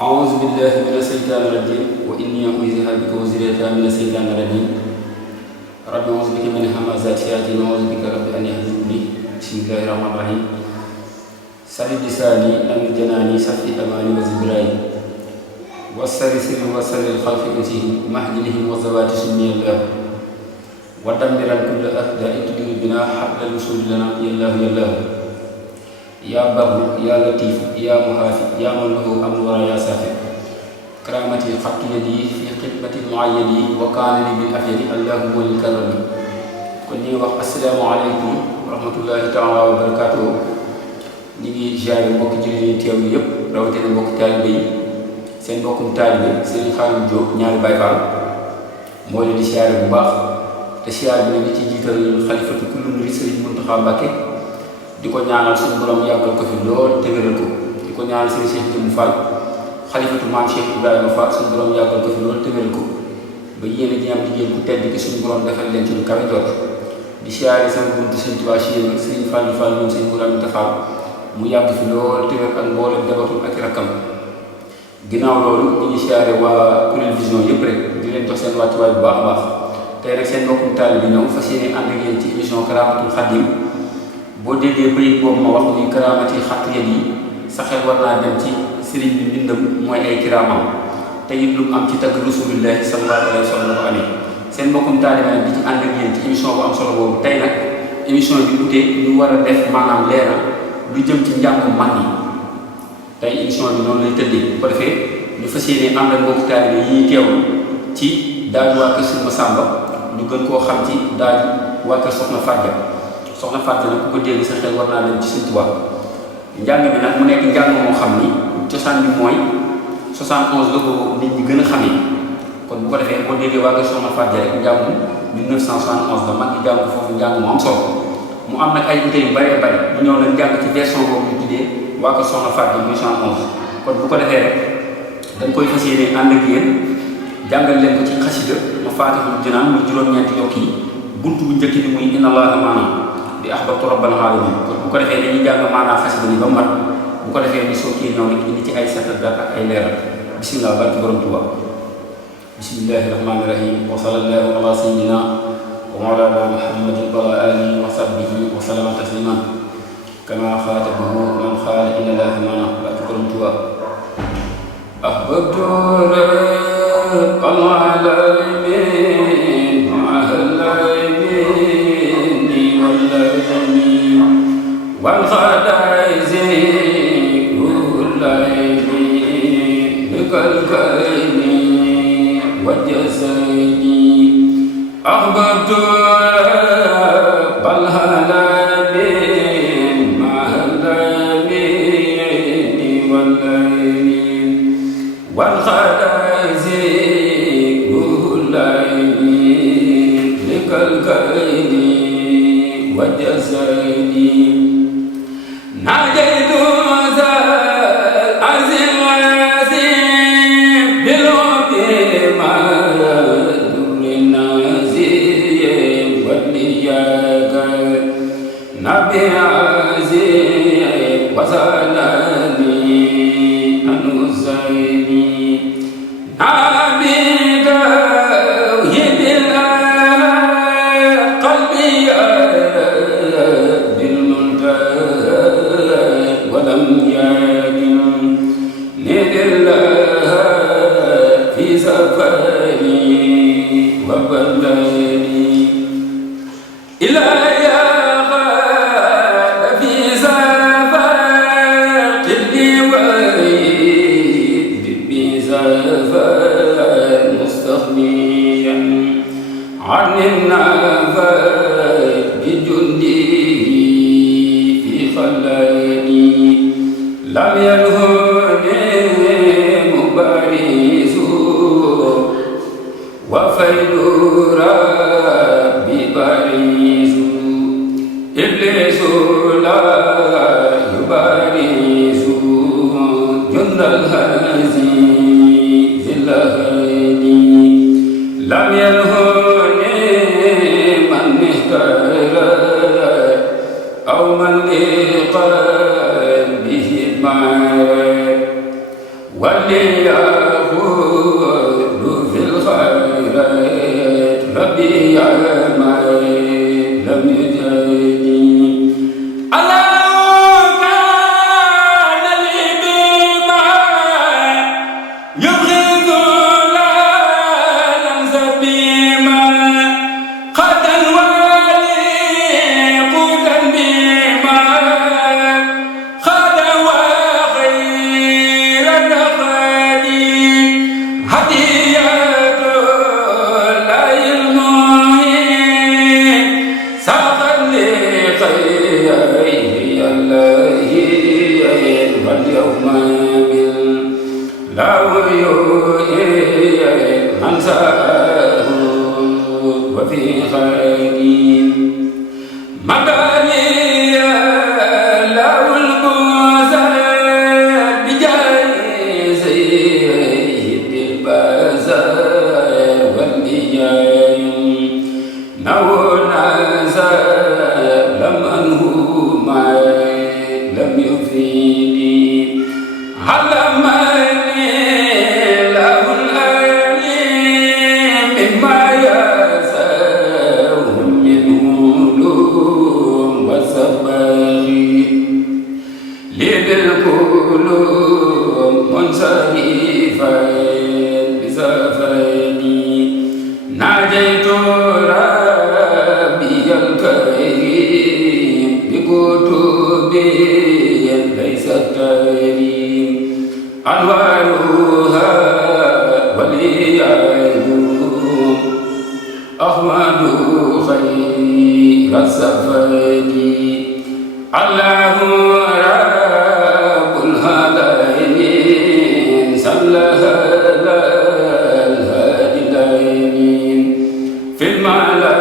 أعوذ بالله من الشيطان الرجيم وإني أعوذها بك وذريتها من الشيطان الرجيم رب أعوذ بك من همزات الشياطين وأعوذ بك رب أن يحضرون بسم الله الرحمن الرحيم سدد لساني نمر جناني صفي أماني وزبراني وسر سري وسر الخلق أنسهم محجنهم وزوات سمي الله ودمرا كل أهداء تدير بنا حبل الوصول لنا يا الله يا الله يا بر يا لطيف يا محافظ يا من له امر ولا يا سافر كرامتي خط يدي في خدمه معيدي وكان لي بالافيد الله هو الكرم كون ني واخ السلام عليكم ورحمه الله تعالى وبركاته ني جاري mbokk jëlé teew yépp rawati na mbokk talibé yi seen mbokkum talibé Serigne Khadim Diop ñaari Baye Fall mo leen di siyaare bu baax te siyaare bi ni ci jiital xalifatu kullu murid Serigne Mountakha Mbacké diko ñaanal suñu borom yàggal ko fi lool te wéral ko diko ñaanal Serigne Cheikh Jëm Fall xalifatu maam Cheikh Ibrahima Fall suñu borom yàggal ko fi lool te wéral ko ba yéene ji am liggéey bu tedd ki suñu borom defal leen ci lu kawe jot di siyaare sama buntu Serigne Touba Cheikh Serigne Fall moom Serigne Mourame Tafal mu yàgg fi lool te wér ak mboolem debatul ak rakkam ginnaaw loolu ñu ngi siyaare waa Kourel Vision yëpp rek di leen jox seen wàccuwaay bu baax a baax tey nag seen mbokkum taalibe bi ñëw fas yéene ànd ak yéen ci émission Karamatul Khadim boo déggee bëy boobu ma wax ni karaamati xat yéen yi sa xel war naa dem ci sëriñ bi mbindam mooy ay kiraamam te it lu mu am ci tagg Rasulullahi sallallahu alayhi wa sallam seen mbokkum taalibe nag di ci ànd ak yéen ci émission bu am solo boobu tey nag émission bi utee ñu war a def maanaam leeral lu jëm ci njàngum mag yi tey émission bi noonu lay tëddee bu ko defee ñu fas yéene ànd ak mbokku taalibe yi teewlu ci daaju waa kër Sëriñ Masamba ñu gën koo xam ci daaju waa kër Soxna Fatou soxna Fatou nag ku ko dégg sa xel war naa dem ci Sëriñ Tuubaa njàng mi nag mu nekk njàng moo xam ni cosaan bi mooy 71 la ko nit ñi gën a xamee kon bu ko defee boo déggee waa kër soxna Fatou rek njàngu 1971 la mag ñi jàng foofu njàng mu am solo mu am nag ay ute yu bëree bëri ñu ñëw nag jàng ci version boobu ñu tuddee waa kër soxna Fatou 1971 kon bu ko defee rek dañ koy fas yéene ànd ak yéen jàngal leen ko ci xasida ma Faatihul Jinaan muy juróom-ñeenti yokk yi buntu bu njëkk bi muy inna allaha maana di ahbabtu rabbal alamin kon bu ko defee dañuy jàng maanaam xasida ni ba mat bu ko defee ni soo kii ñëw nag indi ci ay seetal ak ay leeral bismillah barki borom Tuubaa bismillahi rahmani rahim wa sallallahu ala sayyidina wa mawlana muhammadin wa ala alihi wa sahbihi wa sallama tasliman kama xaatabahu man xaala inna allaha maana barki borom Tuubaa ahbabtu rabbal alamin والخدائز كل عين كالكين والجسد أحببت رب العالمين مع العالمين والعين والخدائز كل عين كالكين والجسد ناديت ذا العزيز العزيز بالحب مع الدر النازي والنياك نبي عزيز وسلاني أنزيني نبي توحيد قلبي ولم يكن لله في سفري وبلدي إلى يا غاد في سفر لي ويد بسفر مستغنيا عن النفر بجنده في خلاني لم ينهني مبارز وفي ففيد ربي باريس إبليس لا يباريس جند الهزيز الهادي لم يلهني من اهتدى أو من لقلبه مارد وليأخذ في الخيرات ربي يعمل لم يجدني وفي خير مداني له البوزر بجاي سيد البازار والنجاي نونا لم أنه ما لم يفيدي علمني له الأليم مما يساهم من علوم وسباغي لبالقلوب منصرفا بزفاني ناجيت ربي الكريم بكتبه ليست تريم أنوارها وليعلوم أحمد خير السفدي الله رب الهدين صلى الهادي الأمين في الملأ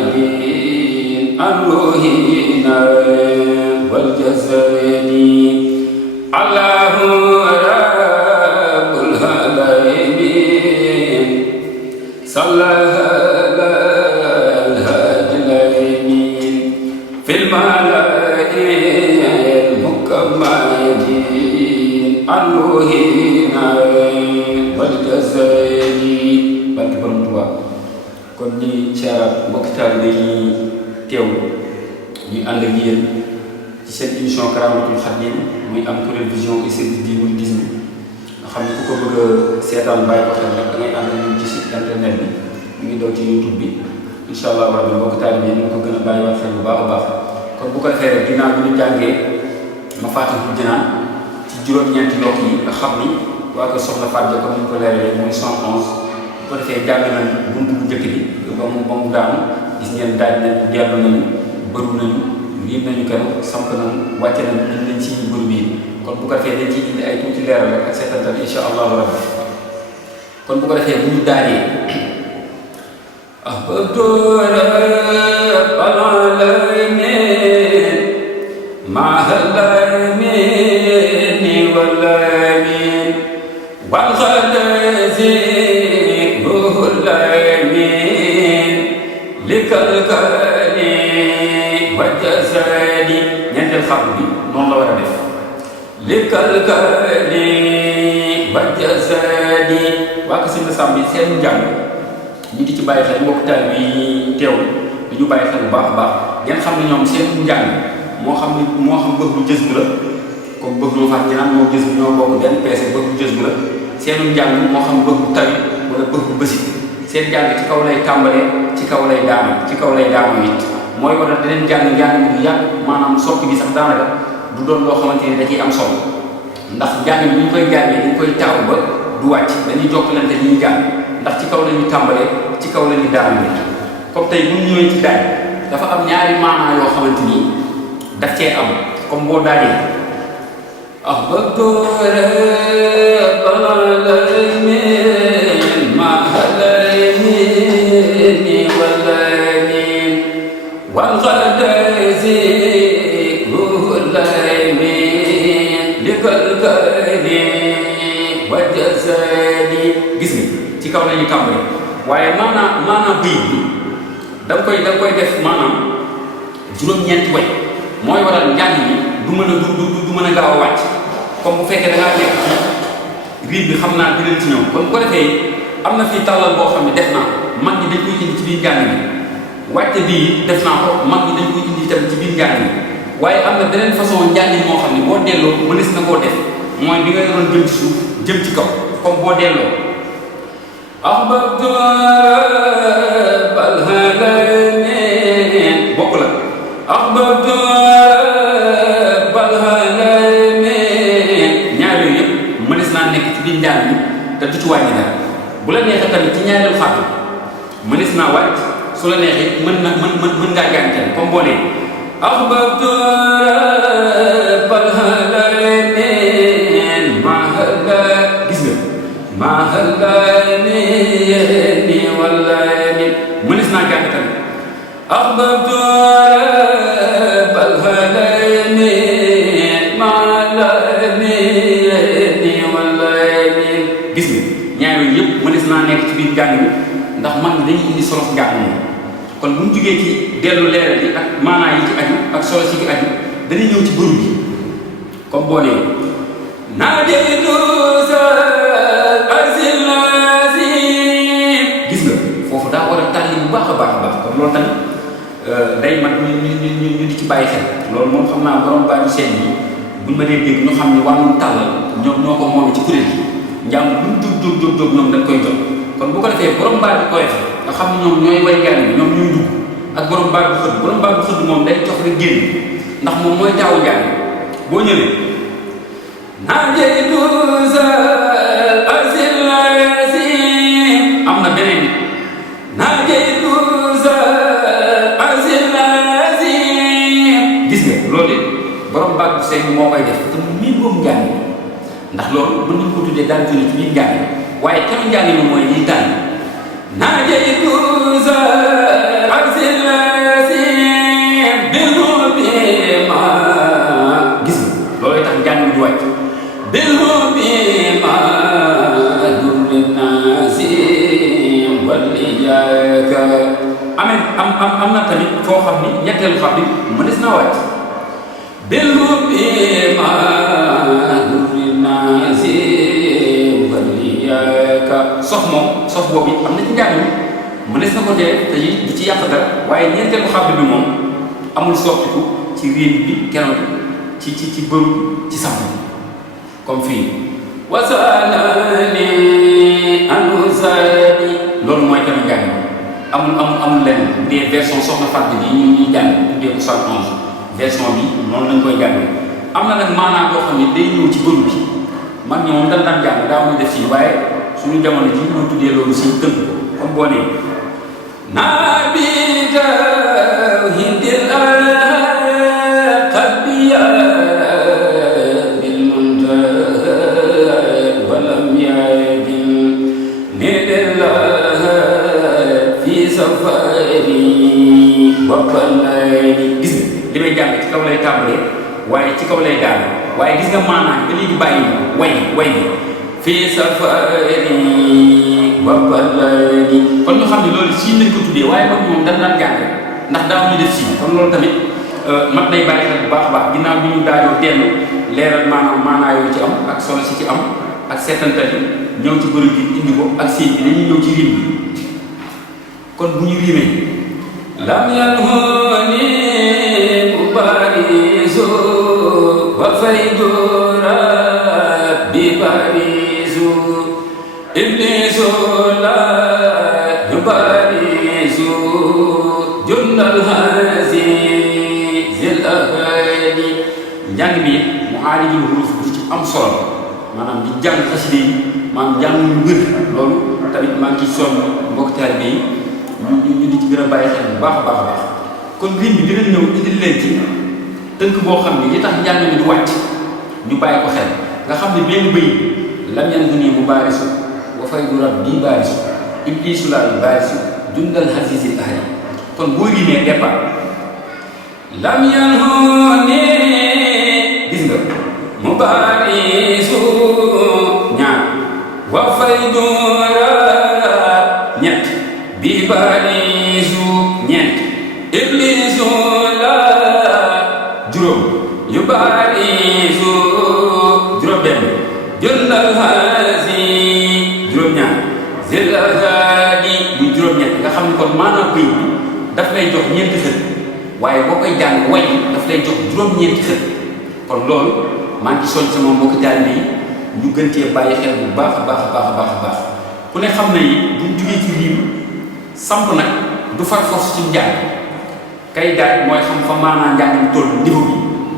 المكملين الروحنا والجسد الله رب العالمين صلى الهادي الأمين في الملأ المكملين الروحنا والجسد barke Borom Tuubaa kon ñi siyaaraat mbokki taalibe yi teew ñu ànd ak yéen ci seen émission Karamatul Khadim muy am kuréel vision et service du mouridisme nga xam ne ku ko bëgg a seetaan bàyyi ko xel rek da ngay ànd ak ñun ci site internet bi mu ngi daw ci YouTube bi incha allah rabbi mbokki taalibe yi ñu ko gën a bàyyiwaat xel bu baax a baax kon bu ko defee rek ginnaaw bi ñu jàngee Mafatihul Jinaan ci juróom-ñeenti yokk yi nga xam ni waa ko soxna Fatou comme ni ñu ko leeralee muy 111 bu ko defee jàng nañ buntu bu njëkk bi ba mu daanu gis ngeen daaj nañ dellu nañu bëru nañu liim nañu kenn samp nañu wàcce nañu indi nañ ci bëru bi kon bu ko defee dañ ciy indi ay tuuti leeral rek ak seetantal incha allahu rabbi kon bu ko defee bu ñu daanee ahbabtu rabbal alamin ma'al alamin wal alamin wal khalazi ruhul alamin likal kani wa jasadi ñeenteel xam bi noonu la war a def likal kani wa jasadi waa ko si sam bi seen njàng ñu ngi ci bàyyi xel mbokk taal bi teew di ñu bàyyi xel bu baax a baax ngeen xam ne ñoom seen njàng moo xam bëgg lu jës bu la comme bëgg lu faat ñaan moo jës bu ñoo bokk benn peese bëgg lu jës bu la seenu njàng moo xam bëgg lu tawi wala bëgg lu bësit seen njàng ci kaw lay tàmbalee ci kaw lay daanu it mooy war a dinañ njàng bu yàgg maanaam soppi gi sax daanaka du doon loo xamante ni da ciy am solo ndax njàng bi ñu koy jàngee dañ koy taaw ba du wàcc dañuy jokkalante li ñu jàng ndax ci kaw la ñuy tàmbalee ci kaw la ñuy daanu comme tey bu ñu ñëwee ci daaj dafa am ñaari maanaa yoo xamante ni daf cee am comme boo daajee ahbabtu rabbal alamin ci kaw la ñuy tàmbalee waaye maanaam bayit bi da nga koy def maanaam juróom-ñeenti way mooy waral njàng mi du mën a gaaw a wàcc comme bu fekkee da ngaa nekk ci riib bi xam naa dinañ ci ñëw kon bu ko defee am na fii tàllal boo xam ne def naa mag ñi dañ koy indi ci biir njàng mi wàcce bii def naa ko mag ñi dañ koy indi tamit ci biir njàng mi waaye am na beneen façon njàngin moo xam ne boo delloo mënees na koo def mooy bi nga yoroon jëm ci suuf jëm ci kaw comme boo delloo ahbabtu rabbal alamin bokk la ahbabtu rabbal alamin ñaar yooyu yëpp mënees naa nekk ci biir njàng mi te du ci wàññi dara bu la neexee tamit ci ñaareelu xaatu mënees naa wàcc su la neexee mën ngaa jàng kenn comme boo nee ahbabtu rabbal alamin mahalla gis nga mahalla ni wallani mënees naa jàng tamit ahbabtu rabbal alamin mahalla ni wallani gis nga ñaar yooyu yëpp mënees naa nekk ci biir jàng bi ndax mag ñi dañuy indi solo njàng moom kon bu ñu jugee ci dellu leeral yi ak maanaa yi ci aju ak solo si ci aju dañuy ñëw ci bëru bi comme boo nee naajeytu sal arsil azim gis nga foofu daa war a tàlli bu baax a baax a baax kon loolu tamit day mat ñu di ci bàyyi xel loolu moom xam naa borom bàyyi seen yi buñ ma dee dégg ñu xam ne wàllum tàllal ñoo ko moom ci kuréel gi njàng buñ jóg ñoom dañ koy jot kon bu ko defee borom baat bi koy nga xam ne ñoom ñooy way njàng bi ñoom ñooy dugg ak borom baat bu xëdd moom day jox rek génn ndax moom mooy taawu njàng boo ñëwee naajeytu sal arsil azim am na beneen nit naajeytu sal arsil azim gis nga loolu it borom baat bu seen moo koy def te mu miin boobu njàng ndax loolu mën nañu ko tuddee daal jëlee ci biir njàng waaye kenn njàng mi mooy liy tànn naajeytu sal arsil azim bil bima gis nga loolu tax njàng mi du wàcc bil bima durri nazim waliyaka am na tamit foo xam ni ñetteelu xam ni mënees naa wàcc bil bima durri nazim waliyaka sof boobu am na ci njàng mi mënees na ko dee te du ci yàq dara waaye ñeenteelu xàbb bi moom amul soppiku ci riim bi kenoon ci bëru ci sàmm comme fii wasalani anusani loolu mooy tamit njàng amul lenn bu dee version soxna Fatou bi ñuy jàng bu dee ko 71 version bi noonu lañ koy jàng am na nag maanaam boo xam ne day ñëw ci bëru bi mag ñi moom dañ daan jàng daa muy def fii waaye suñu jamono ji ñoo tuddee loolu si tënk ko comme boo nee nabi tawhidil qalbiya bil muntaha walam yadil nidillah fi safari wabalani gis nga li may jàng ci kaw lay tàmbalee waaye ci kaw lay daal waaye gis nga maanaam ba léegi bàyyi way bi fii safari wa baladi kon ñu xam ne loolu siin nañ ko tuddee waaye mag moom dañ daan jàng ndax daaw ñu def siin kon loolu tamit mat nay bàyyi xel bu baax a baax ginnaaw bi ñu daajoo dellu leeral maanaa yooyu ci am ak solo si ci am ak seetantal yi ñëw ci bëri bi indi ko ak siin bi dañuy ñëw ci rim bi kon bu ñu rimee lam yanhuni mubarizu wa faydu rabbi barizu iblisu la yubarizu jundal hazi zil ahadi njàng mi mu aarijul huruf bu ci am solo maanaam di jàng xasida yi maanaam jàng ñu wér loolu tamit maa ngi ciy sonn mbokk taalibe yi ñu di ci gën a bàyyi xel bu baax a baax a baax kon rim bi dina ñëw indil leen ci tënk boo xam ne li tax njàng mi du wàcc ñu bàyyi ko xel nga xam ne benn bëy lam yanhuni mubarisu wa faydu rabbi barisu iblisu laa barisu dundal hazizil ahli kon boo rimee départ lam yanhuni gis nga mubarisu ñaar wa faydu barisu ñeent iblisu la juróom yu barisu juróom benn jundal hasi juróom ñaar zilazadi bu juróom ñett nga xam ne kon maanaam béy bi daf lay jox ñeenti xët waaye boo koy jàng way daf lay jox juróom-ñeenti xët kon loolu maa ngi soñ sama mbokki taalibe yi ñu gën cee bàyyi xel bu baax a baax a baax a baax a baax ku ne xam na yi buñ jugee ci riim samp nag du far force ci njàng kay daaj mooy xam fa maanaam njàng mi toll niveau bi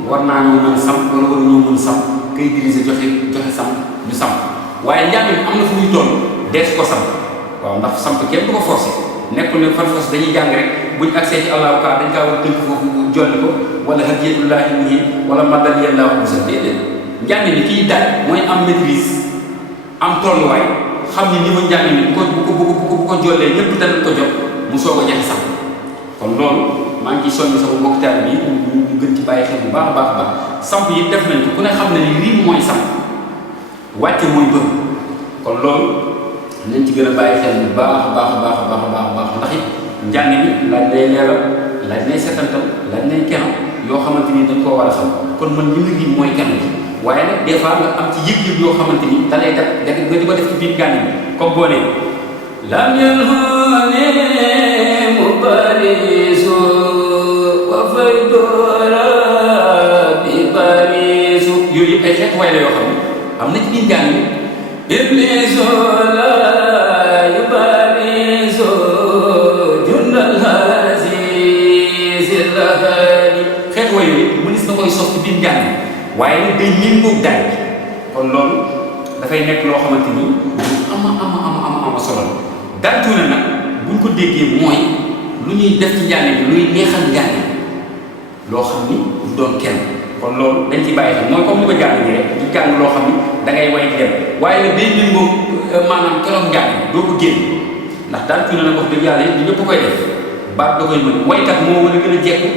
war naa ñoo mën samp wala war ñoo mën samp kay diriger joxe samp ñu samp waaye njàng mi am na fu muy toll dees ko samp waaw ndax samp kenn du ko forcé nekkul ne far force dañuy jàng rek buñ accès ci allahu ka dañ kaa war a tënk foofu jolli ko wala hadiyatullahi muhi wala madaliyallahu musa déedéet njàng mi kii daaj mooy am maîtrise am tolluwaay xam ni niveau njàng mi bu ko jollee ñëpp danañ ko jot mu soog a jaxe sax kon loolu maa ngi soññ sama mbokk taal bi ñu gën ci bàyyi xel bu baax a baax a baax samp yi def nañ ko ku ne xam ne ni riim mooy samp wàcce mooy bëgg kon loolu nañ ci gën a bàyyi xel bu baax a baax a baax a baax a baax a baax ndax it njàng mi laaj nay leeral laaj nay setantal laaj nay keno yoo xamante ni dañ koo war a xam kon man li nga riim mooy keno bi waaye nag des fois nga am ci yëg-yëg yoo xamante ni da lay def nga di ko def ci biir gànn bi comme boo nee lam yalhani mubarisu wa faydora bi barisu yooyu yëpp ay xeet way la yoo xam ne am na ci biir gànn bi iblisu la yu barisu jundal hasisil lahani xeet way yooyu mënees na koy sof ci biir gànn waaye nag day méngoog daay bi kon loolu dafay nekk loo xamante ni lu ama solo la daal tuune nag buñ ko déggee mooy lu ñuy def ci njàng bi luy neexal njàng loo xam ni du doon kenn kon loolu dañ ci bàyyi xel mooy comme ni ko jàng nii rek di jàng loo xam ni da ngay way di dem waaye nag day méngoog maanaam keroog njàng doo ko génn ndax daal tuune nag wax dëgg yàlla yi ñëpp koy def baat da koy mën waykat moo war a gën a jekku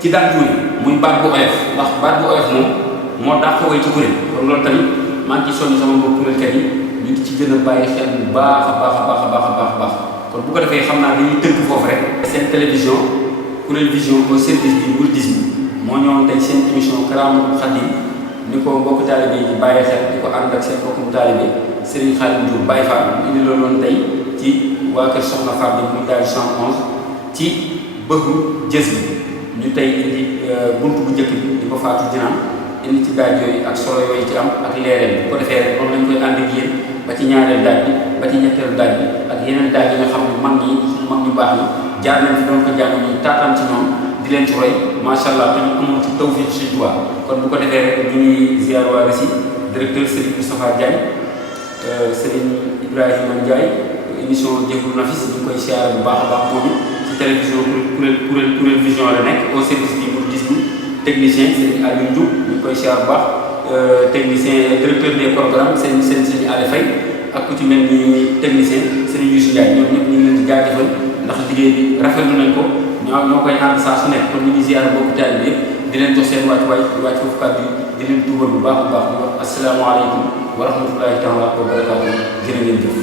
ci daal tuune muy baat bu oyof ndax baat bu oyof moom moo dàq way ci kuréel kon loolu tamit maa ngi ciy soññ sama mbokk kuréelkat yi ñu ngi ci gën a bàyyi xel bu baax a baax a baax a baax a baax a baax kon bu ko defee xam naa dañuy tënk foofu rek seen télévision Kourel Vision au service du mouridisme moo ñëwoon tey seen émission Karamatul Khadim ni ko mbokk taalibe yi di bàyyi xel di ko ànd ak seen mbokku taalibe Serigne Khadim Diouf Baye Fall indi loolu tey ci waa kër Soxna Fatou mu daal 111 ci bëggu jës bi ñu tey indi buntu bu njëkk bi di ko faatu jinaan indi ci daaj yooyu ak solo yooyu ci am ak leereel bu ko defee rek noonu lañ koy ànd ak yéen ba ci ñaareel daaj bi ba ci ñetteelu daaj bi ak yeneen daaj yi nga xam ne mag ñi suñu mag ñu baax ñi jaar nañ fi doon ko jàng ñu taataan ci ñoom di leen ci roy macha allah te ñu amoon ci tawfiq Sëriñ Tuubaa kon bu ko defee rek ñu ngi ziar waa Rési directeur Serigne Moustapha Diagne Serigne Ibrahima Ndiaye émission Jëfru Nafis ñu ngi koy ziar bu baax a baax moom ci télévision Kourel Vision la nekk au service du mouridisme technicien Serigne Aliou Diouf ñu koy siyaar bu baax technicien directeur des programmes seen Allé Faye ak ku ci mel ni technicien Serigne Youssou Ndiaye ñoom ñëpp ñu ngi leen di jaajëfal ndax liggéey bi rafetlu nañ ko ñoo koy ànd saa su nekk kon ñu ngi ziyaar bokku taalibe bi yëpp di leen jox seen wàccuwaay foofu kàddu di leen tuubal bu baax a baax di wax asalaamaaleykum wa rahmatullahi taala wa barakaatu jërë ngeen jëf